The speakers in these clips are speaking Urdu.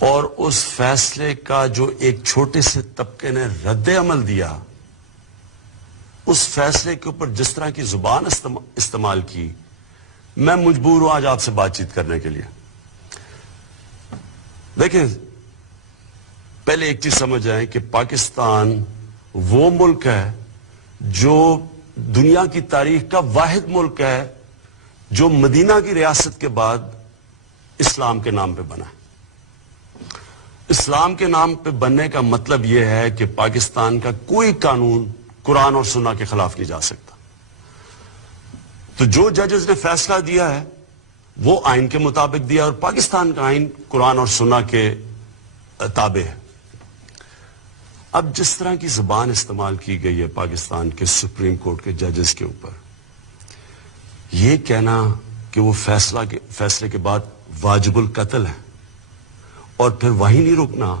اور اس فیصلے کا جو ایک چھوٹے سے طبقے نے رد عمل دیا، اس فیصلے کے اوپر جس طرح کی زبان استعمال کی، میں مجبور ہوں آج آپ سے بات چیت کرنے کے لیے. دیکھیں، پہلے ایک چیز سمجھ آئے کہ پاکستان وہ ملک ہے جو دنیا کی تاریخ کا واحد ملک ہے جو مدینہ کی ریاست کے بعد اسلام کے نام پہ بنا ہے. اسلام کے نام پہ بننے کا مطلب یہ ہے کہ پاکستان کا کوئی قانون قرآن اور سنہ کے خلاف نہیں جا سکتا. تو جو ججز نے فیصلہ دیا ہے وہ آئین کے مطابق دیا، اور پاکستان کا آئین قرآن اور سنہ کے تابع ہے. اب جس طرح کی زبان استعمال کی گئی ہے پاکستان کے سپریم کورٹ کے ججز کے اوپر، یہ کہنا کہ وہ فیصلے کے بعد واجب القتل ہے، اور پھر وہیں نہیں رکنا،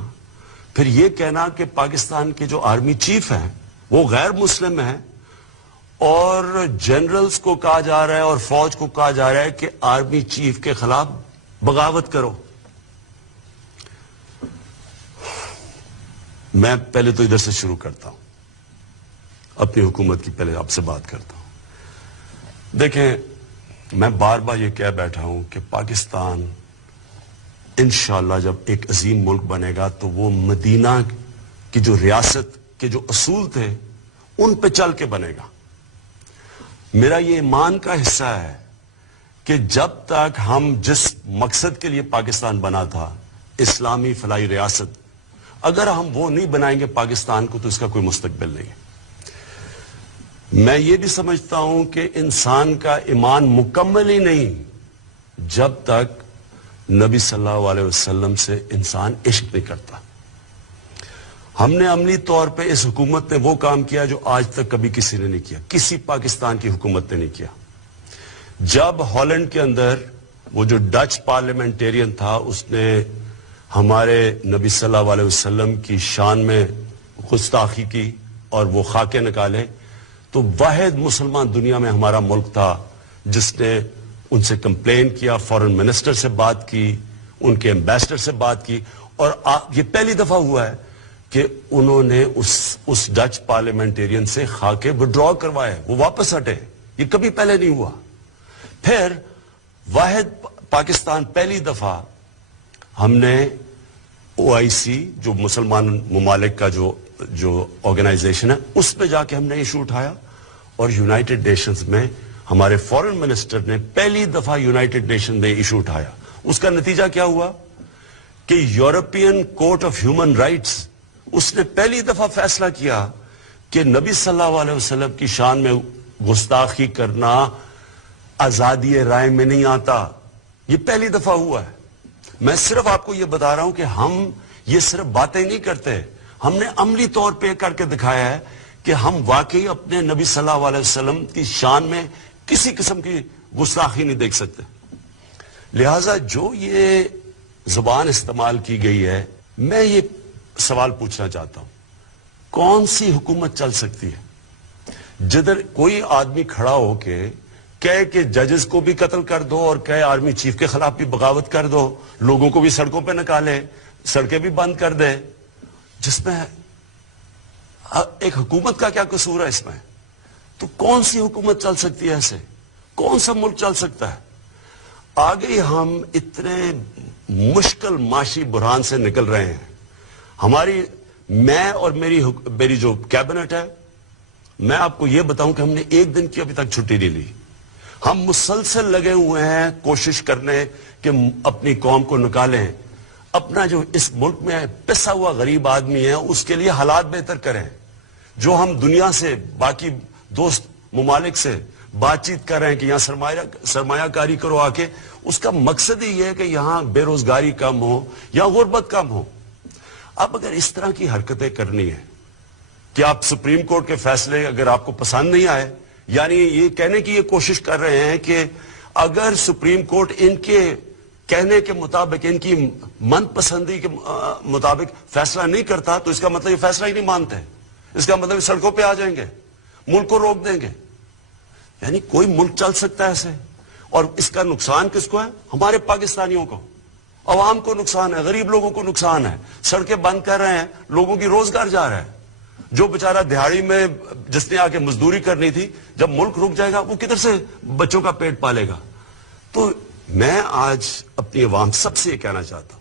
پھر یہ کہنا کہ پاکستان کے جو آرمی چیف ہیں وہ غیر مسلم ہیں، اور جنرلز کو کہا جا رہا ہے اور فوج کو کہا جا رہا ہے کہ آرمی چیف کے خلاف بغاوت کرو. میں پہلے تو ادھر سے شروع کرتا ہوں، اپنی حکومت کی پہلے آپ سے بات کرتا ہوں. دیکھیں، میں بار بار یہ کہہ بیٹھا ہوں کہ پاکستان انشاءاللہ جب ایک عظیم ملک بنے گا تو وہ مدینہ کی جو ریاست کے جو اصول تھے ان پہ چل کے بنے گا. میرا یہ ایمان کا حصہ ہے کہ جب تک ہم جس مقصد کے لیے پاکستان بنا تھا، اسلامی فلاحی ریاست، اگر ہم وہ نہیں بنائیں گے پاکستان کو تو اس کا کوئی مستقبل نہیں ہے. میں یہ بھی سمجھتا ہوں کہ انسان کا ایمان مکمل ہی نہیں جب تک نبی صلی اللہ علیہ وسلم سے انسان عشق نہیں کرتا. ہم نے عملی طور پہ اس حکومت نے وہ کام کیا جو آج تک کبھی کسی نے نہیں کیا، کسی پاکستان کی حکومت نے نہیں کیا. جب ہالینڈ کے اندر وہ جو ڈچ پارلیمنٹیرین تھا، اس نے ہمارے نبی صلی اللہ علیہ وسلم کی شان میں گستاخی کی اور وہ خاکے نکالے، تو واحد مسلمان دنیا میں ہمارا ملک تھا جس نے ان سے کمپلین کیا، فارن منسٹر سے بات کی، ان کے ایمبیسڈر سے بات کی، اور یہ پہلی دفعہ ہوا ہے کہ انہوں نے اس ڈچ پارلیمنٹیرین سے خاکے وڈرا کروائے، وہ واپس ہٹے. یہ کبھی پہلے نہیں ہوا. پھر واحد پاکستان پہلی دفعہ ہم نے OIC جو مسلمان ممالک کا جو آرگنائزیشن ہے اس پہ جا کے ہم نے ایشو اٹھایا، اور یونائٹڈ نیشنز میں ہمارے فارن منسٹر نے پہلی دفعہ یونائٹڈ نیشن میں ایشو اٹھایا. اس کا نتیجہ کیا ہوا کہ European court of human rights اس نے پہلی دفعہ فیصلہ کیا کہ نبی صلی اللہ علیہ وسلم کی شان میں گستاخی کرنا آزادی رائے میں نہیں آتا. یہ پہلی دفعہ ہوا ہے. میں صرف آپ کو یہ بتا رہا ہوں کہ ہم یہ صرف باتیں نہیں کرتے، ہم نے عملی طور پہ کر کے دکھایا ہے کہ ہم واقعی اپنے نبی صلی اللہ علیہ وسلم کی شان میں کسی قسم کی گستاخی نہیں دیکھ سکتے. لہٰذا جو یہ زبان استعمال کی گئی ہے، میں یہ سوال پوچھنا چاہتا ہوں، کون سی حکومت چل سکتی ہے جدھر کوئی آدمی کھڑا ہو کے کہے کہ ججز کو بھی قتل کر دو اور کہے آرمی چیف کے خلاف بھی بغاوت کر دو، لوگوں کو بھی سڑکوں پہ نکالے، سڑکیں بھی بند کر دے، جس میں ایک حکومت کا کیا قصور ہے اس میں؟ تو کون سی حکومت چل سکتی ہے ایسے؟ کون سا ملک چل سکتا ہے؟ آگے ہم اتنے مشکل معاشی بحران سے نکل رہے ہیں. میں اور میری جو کیبنٹ ہے، میں آپ کو یہ بتاؤں کہ ہم نے ایک دن کی ابھی تک چھٹی نہیں لی. ہم مسلسل لگے ہوئے ہیں کوشش کرنے کہ اپنی قوم کو نکالیں، اپنا جو اس ملک میں پسا ہوا غریب آدمی ہے اس کے لیے حالات بہتر کریں. جو ہم دنیا سے، باقی دوست ممالک سے بات چیت کر رہے ہیں کہ یہاں سرمایہ کاری کرو آ کے، اس کا مقصد ہی یہ ہے کہ یہاں بے روزگاری کم ہو یا غربت کم ہو. اب اگر اس طرح کی حرکتیں کرنی ہے کہ آپ سپریم کورٹ کے فیصلے اگر آپ کو پسند نہیں آئے، یعنی یہ کہنے کی یہ کوشش کر رہے ہیں کہ اگر سپریم کورٹ ان کے کہنے کے مطابق، ان کی من پسندی کے مطابق فیصلہ نہیں کرتا تو اس کا مطلب یہ فیصلہ ہی نہیں مانتے، اس کا مطلب سڑکوں پہ آ جائیں گے، ملک کو روک دیں گے. یعنی کوئی ملک چل سکتا ہے ایسے؟ اور اس کا نقصان کس کو ہے؟ ہمارے پاکستانیوں کو. عوام کو نقصان ہے, غریب لوگوں کو نقصان ہے, سڑکیں بند کر رہے ہیں, لوگوں کی روزگار جا رہا ہے. جو بیچارہ دہاڑی میں جس نے آ کے مزدوری کرنی تھی, جب ملک رک جائے گا وہ کدھر سے بچوں کا پیٹ پالے گا؟ تو میں آج اپنی عوام سب سے یہ کہنا چاہتا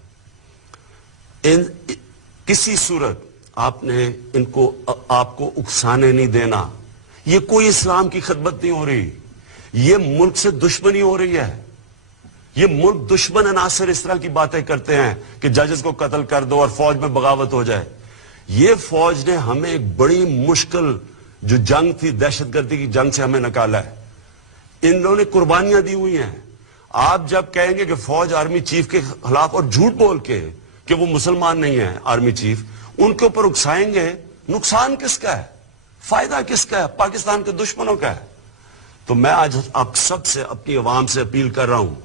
ہوں, کسی صورت آپ نے ان کو آپ کو اکسانے نہیں دینا. یہ کوئی اسلام کی خدمت نہیں ہو رہی, یہ ملک سے دشمنی ہو رہی ہے. یہ ملک دشمن عناصر اس طرح کی باتیں کرتے ہیں کہ ججز کو قتل کر دو اور فوج میں بغاوت ہو جائے. یہ فوج نے ہمیں ایک بڑی مشکل جو جنگ تھی, دہشت گردی کی جنگ سے ہمیں نکالا ہے. ان لوگوں نے قربانیاں دی ہوئی ہیں. آپ جب کہیں گے کہ فوج آرمی چیف کے خلاف, اور جھوٹ بول کے کہ وہ مسلمان نہیں ہیں آرمی چیف, ان کے اوپر اکسائیں گے, نقصان کس کا ہے, فائدہ کس کا ہے؟ پاکستان کے دشمنوں کا ہے. تو میں آج آپ سب سے, اپنی عوام سے اپیل کر رہا ہوں,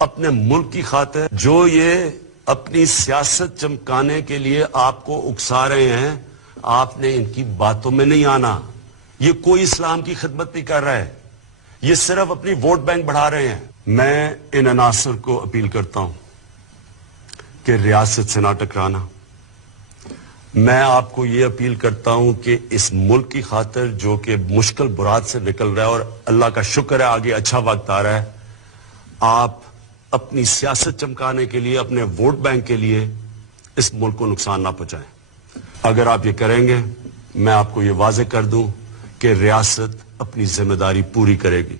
اپنے ملک کی خاطر جو یہ اپنی سیاست چمکانے کے لیے آپ کو اکسا رہے ہیں, آپ نے ان کی باتوں میں نہیں آنا. یہ کوئی اسلام کی خدمت نہیں کر رہا ہے, یہ صرف اپنی ووٹ بینک بڑھا رہے ہیں. میں ان عناصر کو اپیل کرتا ہوں کہ ریاست سے نہ ٹکرانا. میں آپ کو یہ اپیل کرتا ہوں کہ اس ملک کی خاطر جو کہ مشکل برات سے نکل رہا ہے, اور اللہ کا شکر ہے آگے اچھا وقت آ رہا ہے, آپ اپنی سیاست چمکانے کے لیے, اپنے ووٹ بینک کے لیے اس ملک کو نقصان نہ پہنچائیں. اگر آپ یہ کریں گے, میں آپ کو یہ واضح کر دوں کہ ریاست اپنی ذمہ داری پوری کرے گی.